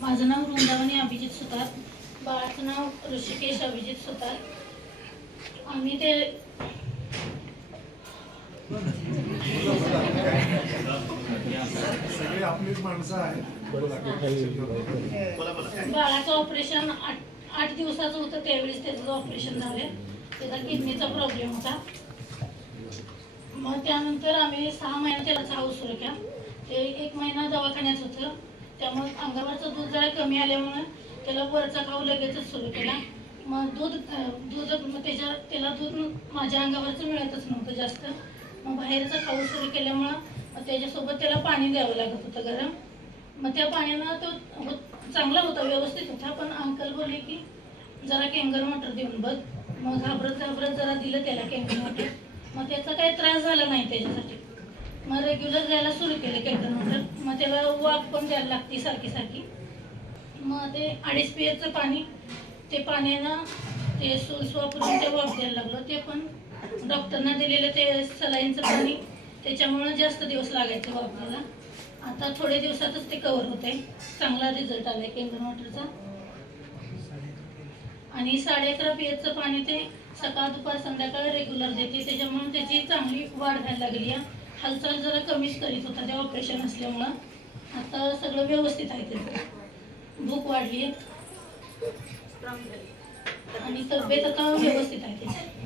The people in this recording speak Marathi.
माझं नाव वृंदावनी अभिजित सुतार, बाळाचं नाव ऋषिकेश अभिजित सुतार. आम्ही ते सगळे आपलीच माणसं आहेत. बाळाचं ऑपरेशन 8 दिवसाचं होतं, त्यावेळेस त्याचं ऑपरेशन झालं. त्याचा किडनीचा प्रॉब्लेम होता. मग त्यानंतर आम्ही 6 महिने त्याला चावू सुरू केला. ते 1 महिना दवाखान्यात होतं. त्यामुळे अंगावरचं दूध जरा कमी आल्यामुळे त्याला वरचा खाऊ लगेचच सुरू केला. मग दूध त्याला दूध माझ्या अंगावरचं मिळतच नव्हतं जास्त. मग बाहेरचं खाऊ सुरू केल्यामुळं त्याच्यासोबत त्याला पाणी द्यावं लागत होतं गरम. मग त्या पाण्यानं तो चांगला होता, व्यवस्थित होता. पण अंकल बोलले की जरा कॅंगर वॉटर देऊन बघ. मग घाबरत जरा दिलं त्याला कॅंगर वॉटर. मग त्याचा काही त्रास झाला नाही त्याच्यासाठी. मग रेग्युलर द्यायला सुरू केलं कॅंगर वॉटर. मग त्याला वाफ पण द्यायला लागते सारखी. मग ते 2.5 pH पाणी, ते पाण्यानं ते सोल्स वापरून ते वाफ द्यायला लागलं. ते पण डॉक्टरना दिलेलं ते सलाईनचं पाणी, त्याच्यामुळे जास्त दिवस लागायचे वाफ द्यायला. आता थोडे दिवसातच ते कव्हर होते. चांगला रिझल्ट आलाय कॅंगर वॉटरचा. आणि 11.5 pH पाणी ते सकाळ दुपार संध्याकाळ रेग्युलर देते. त्याच्यामुळे त्याची चांगली वाढ व्हायला लागली आहे. हालचाल जरा कमीच करीत होता ते ऑपरेशन असल्यामुळं. आता सगळं व्यवस्थित आहे त्याचं. भूक वाढली आणि तब्येत आता व्यवस्थित आहे त्याची.